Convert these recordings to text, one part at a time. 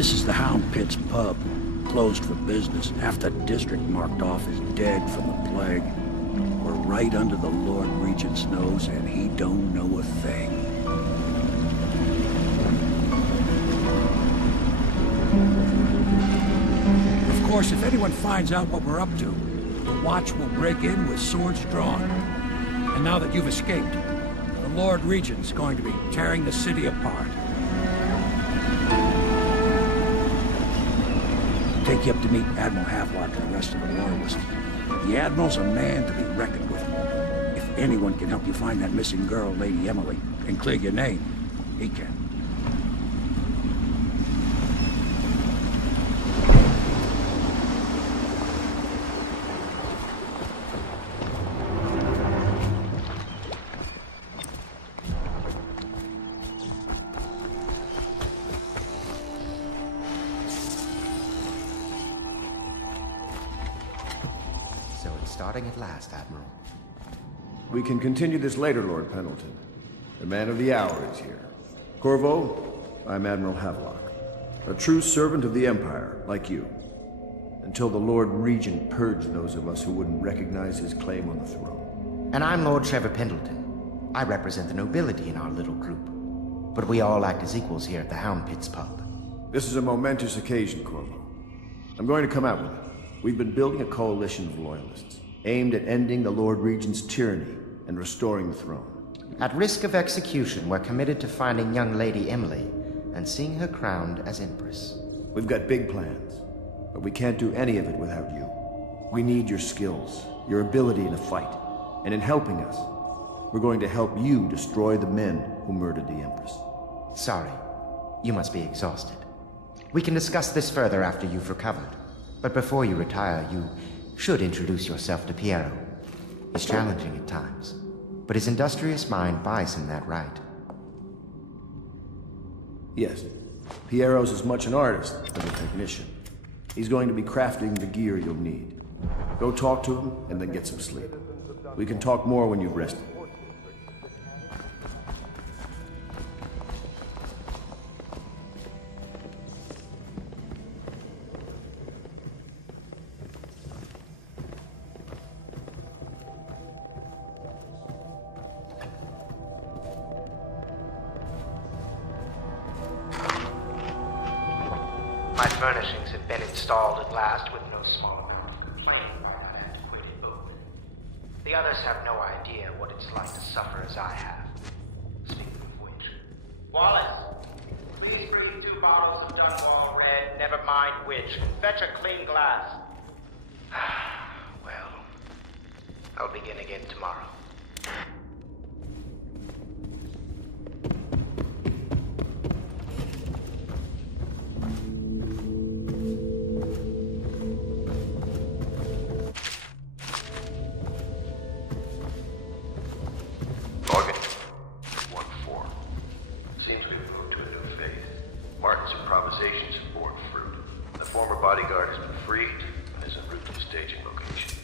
This is the Hounds Pit Pub, closed for business. Half the district marked off as dead from the plague. We're right under the Lord Regent's nose, and he don't know a thing. Of course, if anyone finds out what we're up to, the Watch will break in with swords drawn. And now that you've escaped, the Lord Regent's going to be tearing the city apart. Take you up to meet Admiral Havelock and the rest of the Loyalists. The Admiral's a man to be reckoned with. If anyone can help you find that missing girl, Lady Emily, and clear your name, he can. Starting at last, Admiral. We can continue this later, Lord Pendleton. The man of the hour is here. Corvo, I'm Admiral Havelock. A true servant of the Empire, like you. Until the Lord Regent purged those of us who wouldn't recognize his claim on the throne. And I'm Lord Trevor Pendleton. I represent the nobility in our little group. But we all act as equals here at the Hounds Pit Pub. This is a momentous occasion, Corvo. I'm going to come out with it. We've been building a coalition of loyalists, aimed at ending the Lord Regent's tyranny and restoring the throne. At risk of execution, we're committed to finding young Lady Emily and seeing her crowned as Empress. We've got big plans, but we can't do any of it without you. We need your skills, your ability in a fight, and in helping us, we're going to help you destroy the men who murdered the Empress. Sorry, you must be exhausted. We can discuss this further after you've recovered, but before you retire, you should introduce yourself to Piero. He's challenging at times, but his industrious mind buys him that right. Yes, Piero's as much an artist as a technician. He's going to be crafting the gear you'll need. Go talk to him, and then get some sleep. We can talk more when you've rested. My furnishings have been installed at last with no small amount of complaint by that antiquated boatman. The others have no idea what it's like to suffer as I have. Speaking of which, Wallace, please bring 2 bottles of Dunwall Red, never mind which, and fetch a clean glass. Well, I'll begin again tomorrow. Improvisations have borne fruit. The former bodyguard has been freed and is en route to the staging location.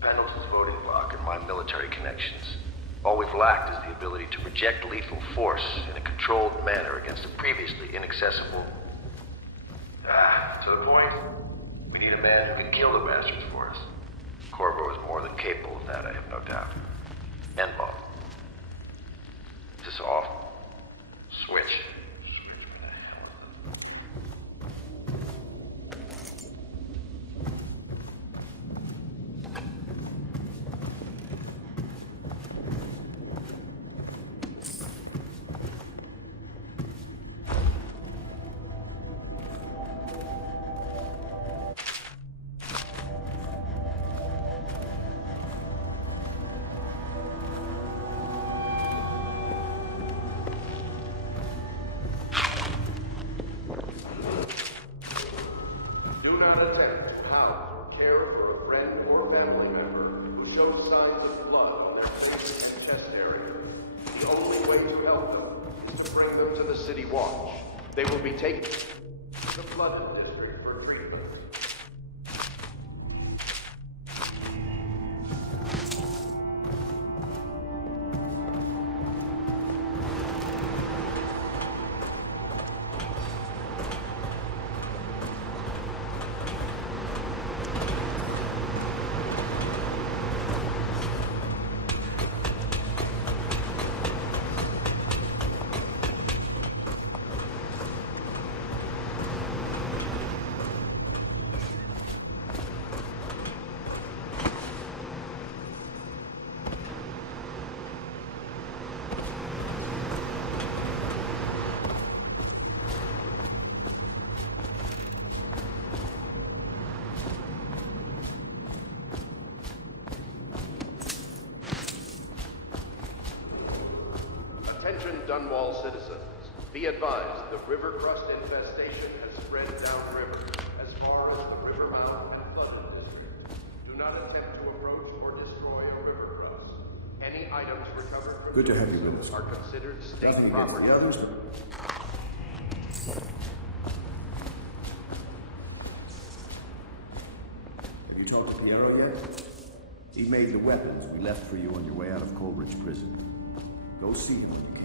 Pendleton's voting bloc and my military connections. All we've lacked is the ability to project lethal force in a controlled manner against a previously inaccessible... to the point, we need a man who can kill the bastards for us. Corvo is more than capable of that, I have no doubt. And Bob. Is this off? Switch. City Watch. They will be taken to the flooded district for treatment. Dunwall citizens, be advised the river crust infestation has spread downriver as far as the river mouth and flooded district. Do not attempt to approach or destroy a river crust. Any items recovered from Good to have you with us. are considered state Nothing against property. the others. Have you talked to Piero yet? He made the weapons we left for you on your way out of Coleridge Prison. Go see him when you can.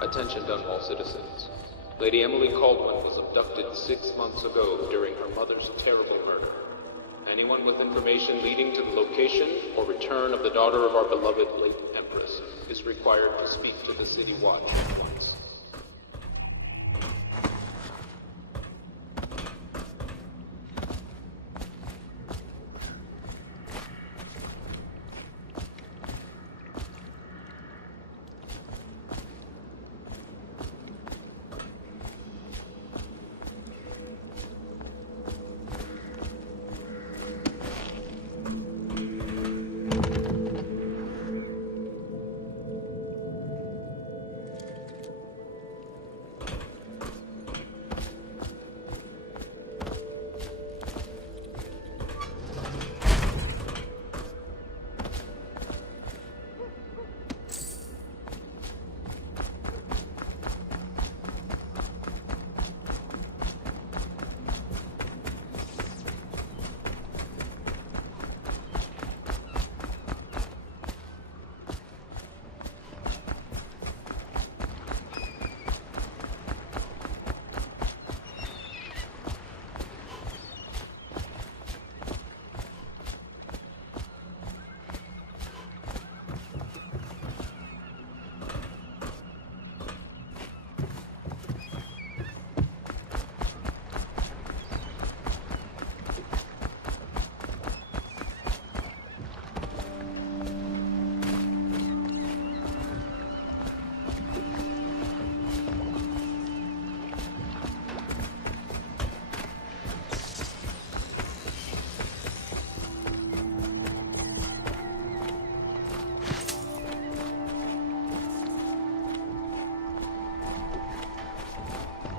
Attention Dunwall citizens. Lady Emily Caldwell was abducted 6 months ago during her mother's terrible murder. Anyone with information leading to the location or return of the daughter of our beloved late Empress is required to speak to the City Watch at once.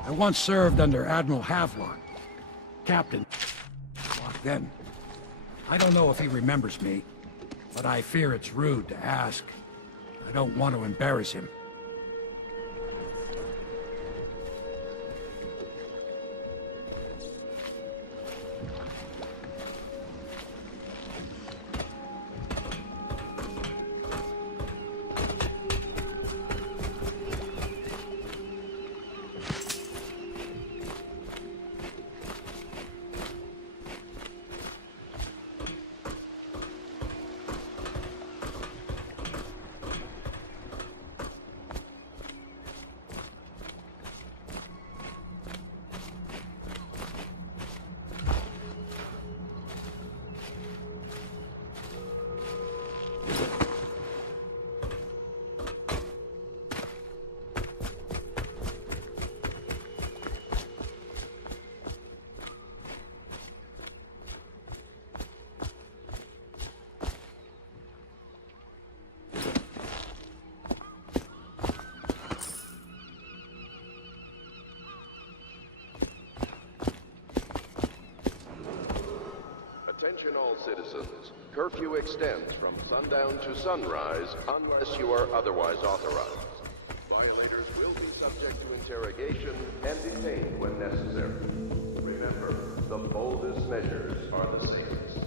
I once served under Admiral Havelock, Captain Havelock then. I don't know if he remembers me, but I fear it's rude to ask. I don't want to embarrass him. Attention all citizens. Curfew extends from sundown to sunrise unless you are otherwise authorized. Violators will be subject to interrogation and detained when necessary. Remember, the boldest measures are the safest.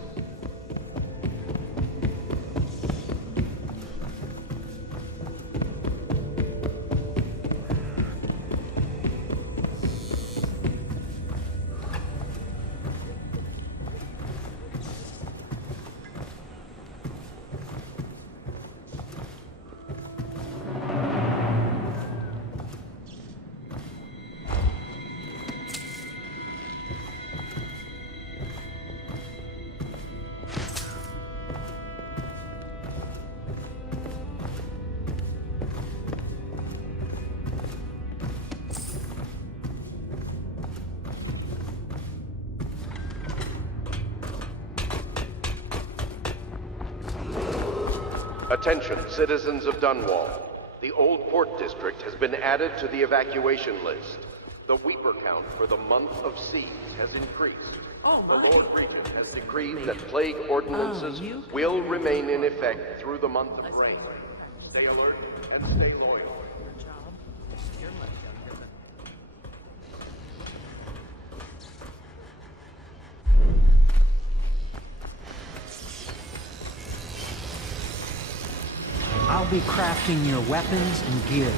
Attention, citizens of Dunwall. The Old Port District has been added to the evacuation list. The Weeper count for the month of siege has increased. The Lord Regent has decreed that plague ordinances will remain in effect through the month of rain. Stay alert and stay loyal. I'll be crafting your weapons and gear,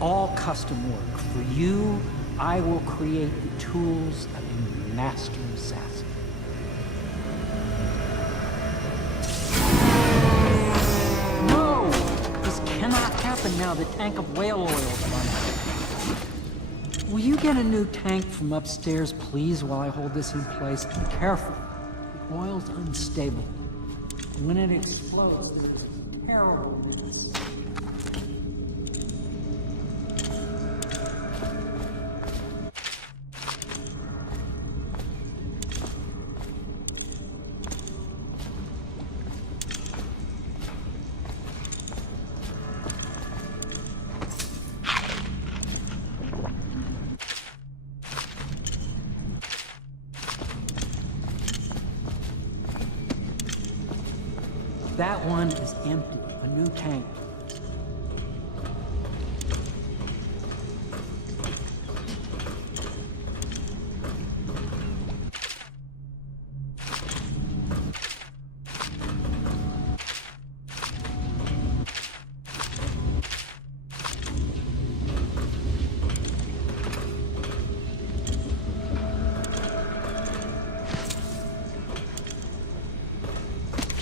all custom work. For you, I will create the tools of a master assassin. No! This cannot happen now. The tank of whale oil is run out. Will you get a new tank from upstairs, please, while I hold this in place? Be careful. The oil's unstable. When it explodes, there's a terrible mess. That one is empty. A new tank.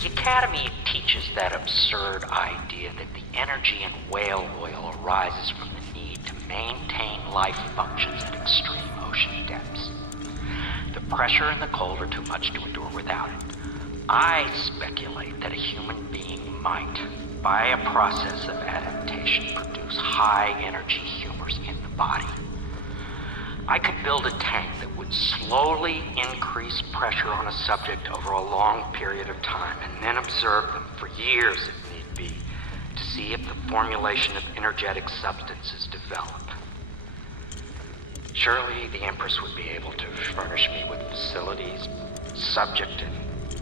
The Academy teaches that absurd idea that the energy in whale oil arises from the need to maintain life functions at extreme ocean depths. The pressure and the cold are too much to endure without it. I speculate that a human being might, by a process of adaptation, produce high-energy humors in the body. I could build a tank that would slowly increase pressure on a subject over a long period of time and then observe them for years if need be to see if the formulation of energetic substances develop. Surely the Empress would be able to furnish me with facilities subject to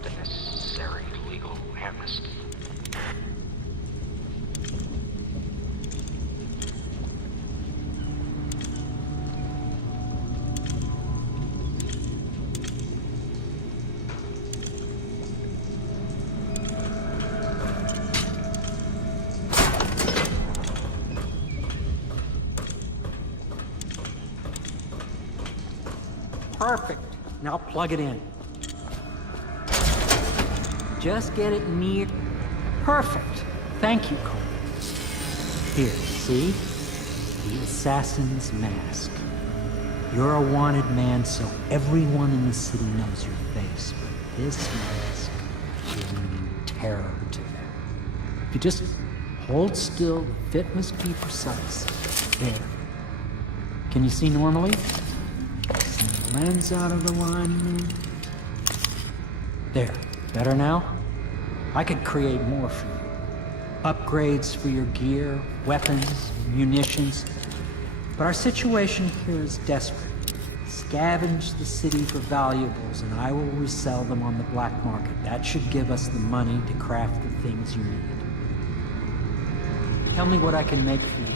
the necessary legal amnesty. Perfect. Now plug it in. Just get it near. Perfect. Thank you, Cole. Here, see? The assassin's mask. You're a wanted man, so everyone in the city knows your face. But this mask will mean terror to them. If you just hold still, the fit must be precise. There. Can you see normally? Lens out of alignment. There. Better now? I could create more for you. Upgrades for your gear, weapons, munitions. But our situation here is desperate. Scavenge the city for valuables and I will resell them on the black market. That should give us the money to craft the things you need. Tell me what I can make for you.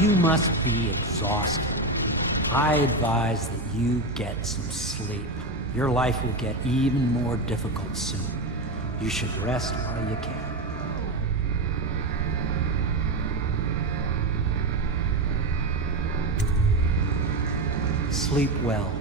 You must be exhausted. I advise that you get some sleep. Your life will get even more difficult soon. You should rest while you can. Sleep well.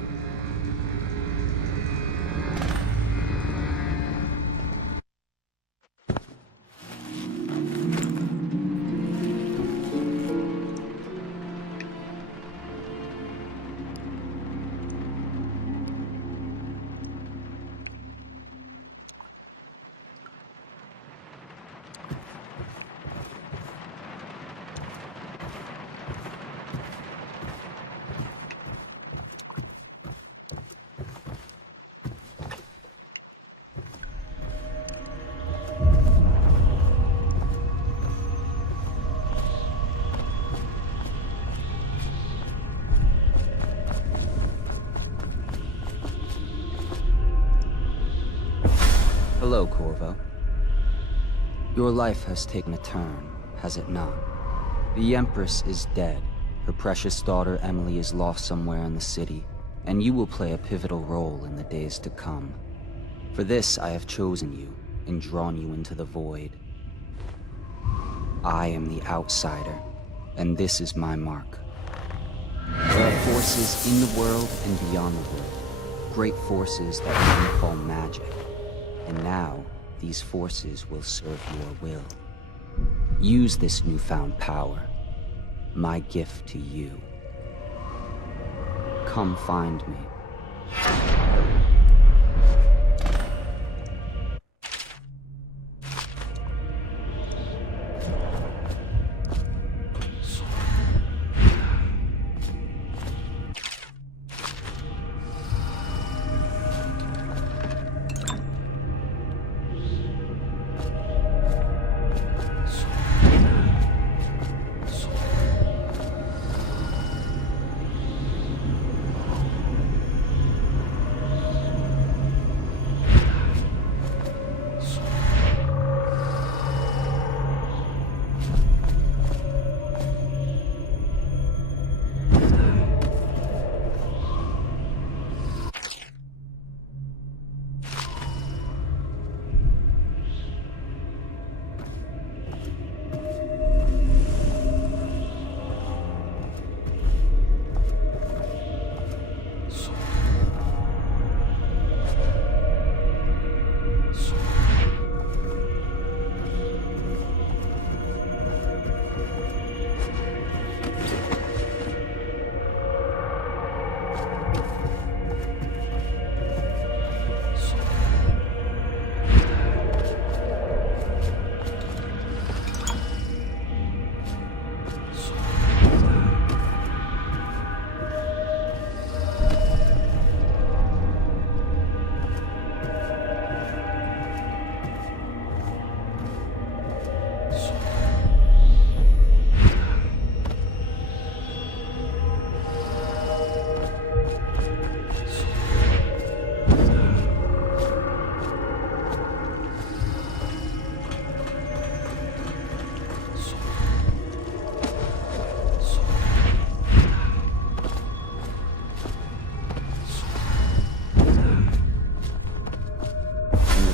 Hello, Corvo. Your life has taken a turn, has it not? The Empress is dead. Her precious daughter Emily is lost somewhere in the city, and you will play a pivotal role in the days to come. For this, I have chosen you and drawn you into the void. I am the outsider, and this is my mark. There are forces in the world and beyond the world, great forces that we call magic. And now, these forces will serve your will. Use this newfound power, my gift to you. Come find me.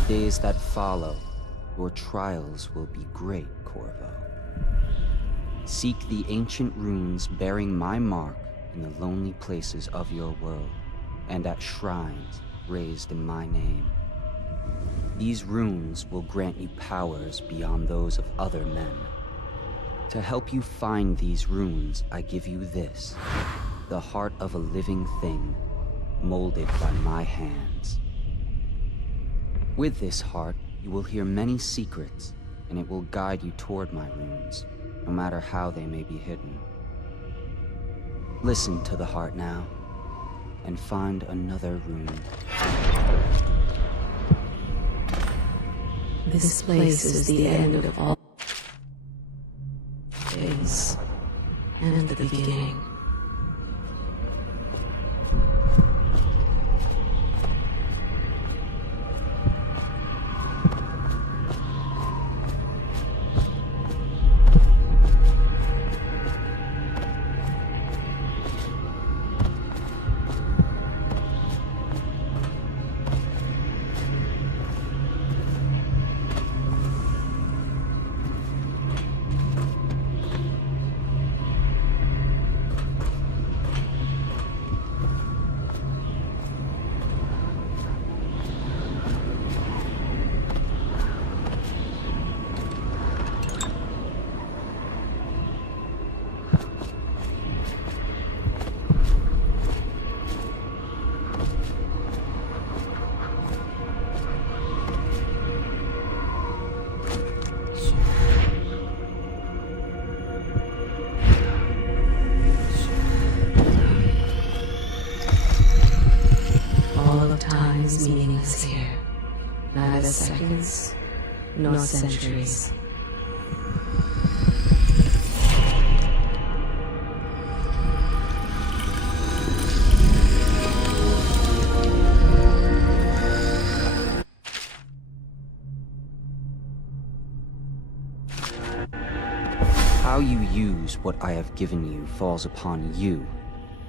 Days that follow, your trials will be great, Corvo. Seek the ancient runes bearing my mark in the lonely places of your world, and at shrines raised in my name. These runes will grant you powers beyond those of other men. To help you find these runes, I give you this, the heart of a living thing, molded by my hands. With this heart, you will hear many secrets, and it will guide you toward my runes, no matter how they may be hidden. Listen to the heart now, and find another rune. This place is the end of all things, and the beginning. nor centuries. How you use what I have given you falls upon you,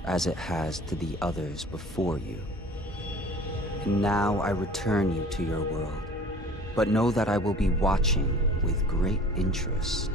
as it has to the others before you. And now I return you to your world, but know that I will be watching with great interest.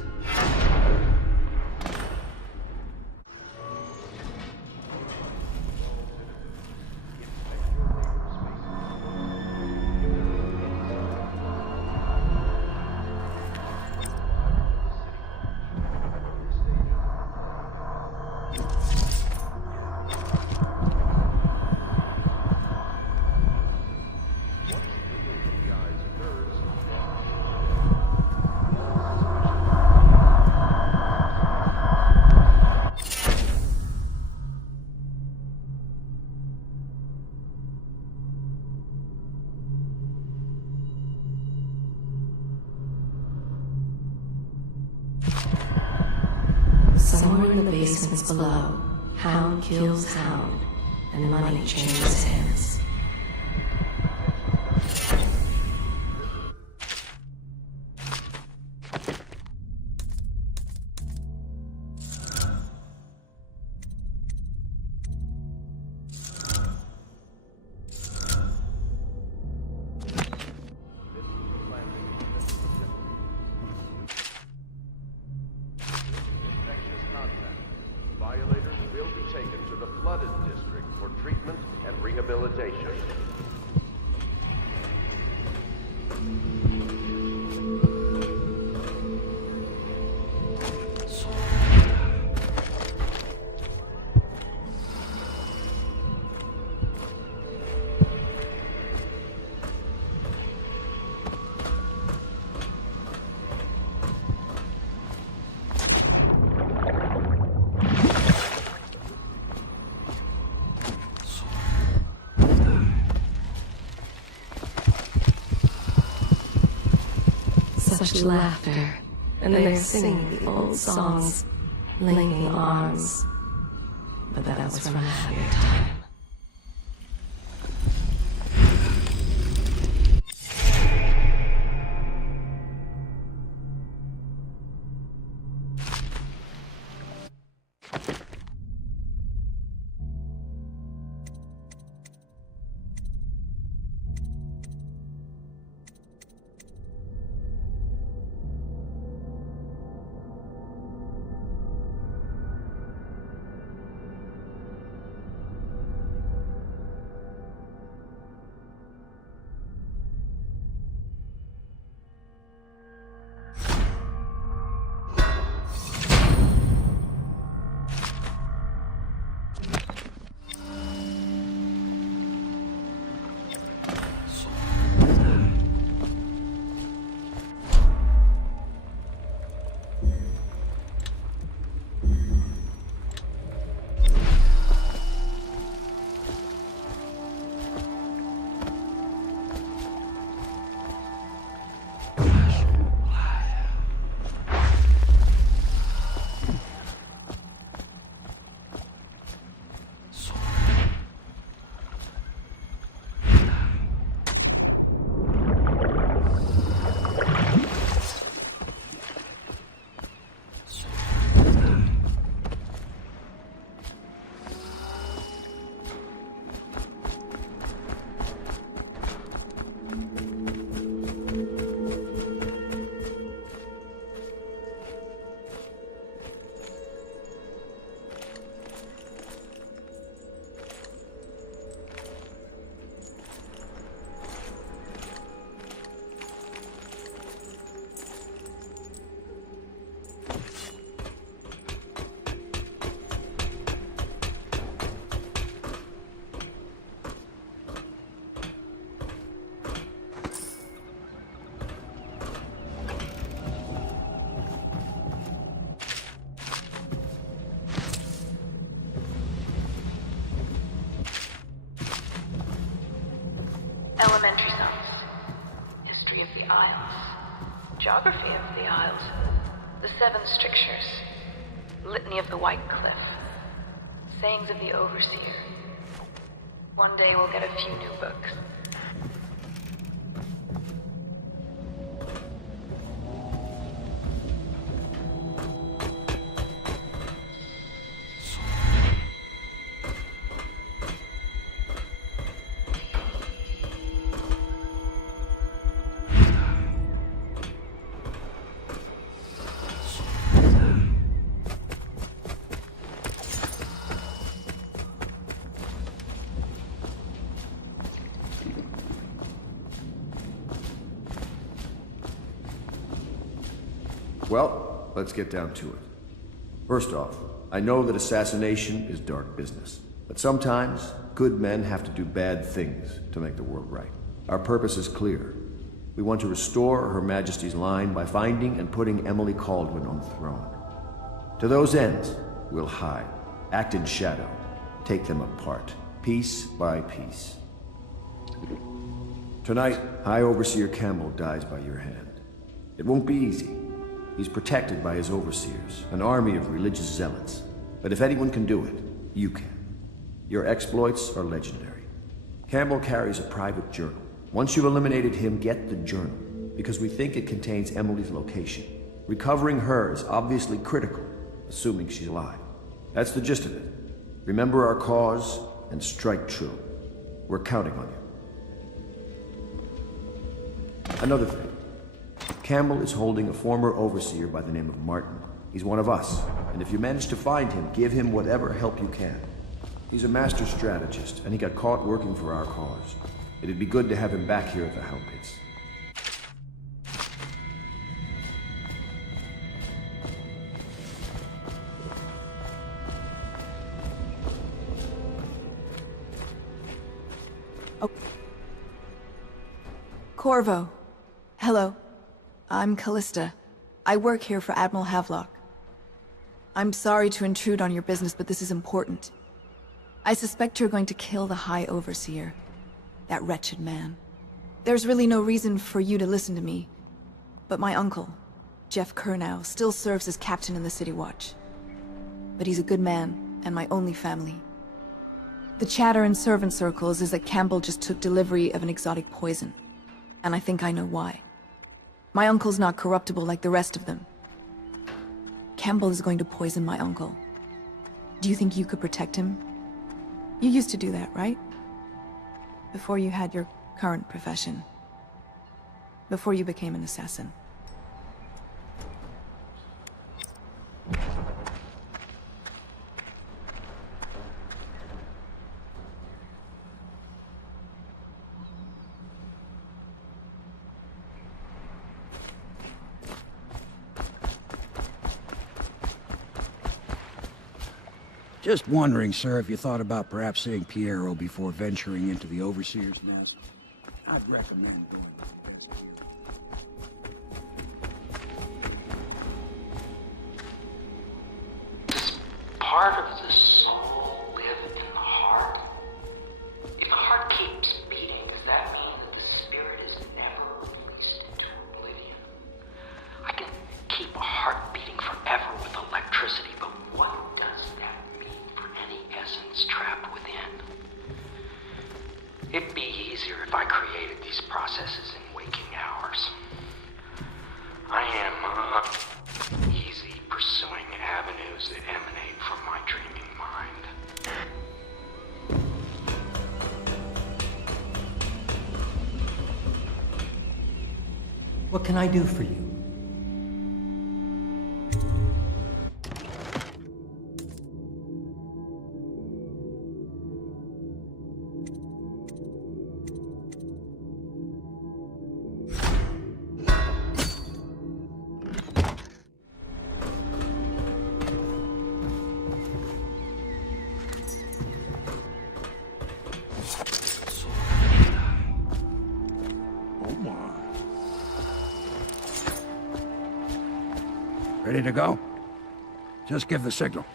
Somewhere in the basements below, Hound kills Hound, and money changes hands. Violators will be taken to the flooded district for treatment and rehabilitation. Such laughter, and they're singing the old songs, linking arms. But that was from a happier time. Geography of the Isles. The Seven Strictures. Litany of the White Cliff. Sayings of the Overseer. One day we'll get a few new books. Well, let's get down to it. First off, I know that assassination is dark business, but sometimes good men have to do bad things to make the world right. Our purpose is clear. We want to restore Her Majesty's line by finding and putting Emily Caldwin on the throne. To those ends, we'll hide, act in shadow, take them apart, piece by piece. Tonight, High Overseer Campbell dies by your hand. It won't be easy. He's protected by his overseers, an army of religious zealots. But if anyone can do it, you can. Your exploits are legendary. Campbell carries a private journal. Once you've eliminated him, get the journal, because we think it contains Emily's location. Recovering her is obviously critical, assuming she's alive. That's the gist of it. Remember our cause and strike true. We're counting on you. Another thing. Campbell is holding a former overseer by the name of Martin. He's one of us, and if you manage to find him, give him whatever help you can. He's a master strategist, and he got caught working for our cause. It'd be good to have him back here at the Hound Pits. Oh. Corvo. Hello. I'm Callista. I work here for Admiral Havelock. I'm sorry to intrude on your business, but this is important. I suspect you're going to kill the High Overseer. That wretched man. There's really no reason for you to listen to me, but my uncle, Jeff Kernow, still serves as captain in the City Watch. But he's a good man, and my only family. The chatter in servant circles is that Campbell just took delivery of an exotic poison, and I think I know why. My uncle's not corruptible like the rest of them. Campbell is going to poison my uncle. Do you think you could protect him? You used to do that, right? Before you had your current profession. Before you became an assassin. Just wondering, sir, if you thought about perhaps seeing Piero before venturing into the Overseer's nest. I'd recommend doing Does part of the soul live in the heart? If the heart keeps beating, does that mean that the spirit is never released into oblivion? I can keep a heart beating forever with electricity, but what does that mean for any essence trapped within? It'd be easier if I created these processes in waking hours. I am easy pursuing avenues that emanate from my dreaming mind. What can I do for you? Ready to go? Just give the signal.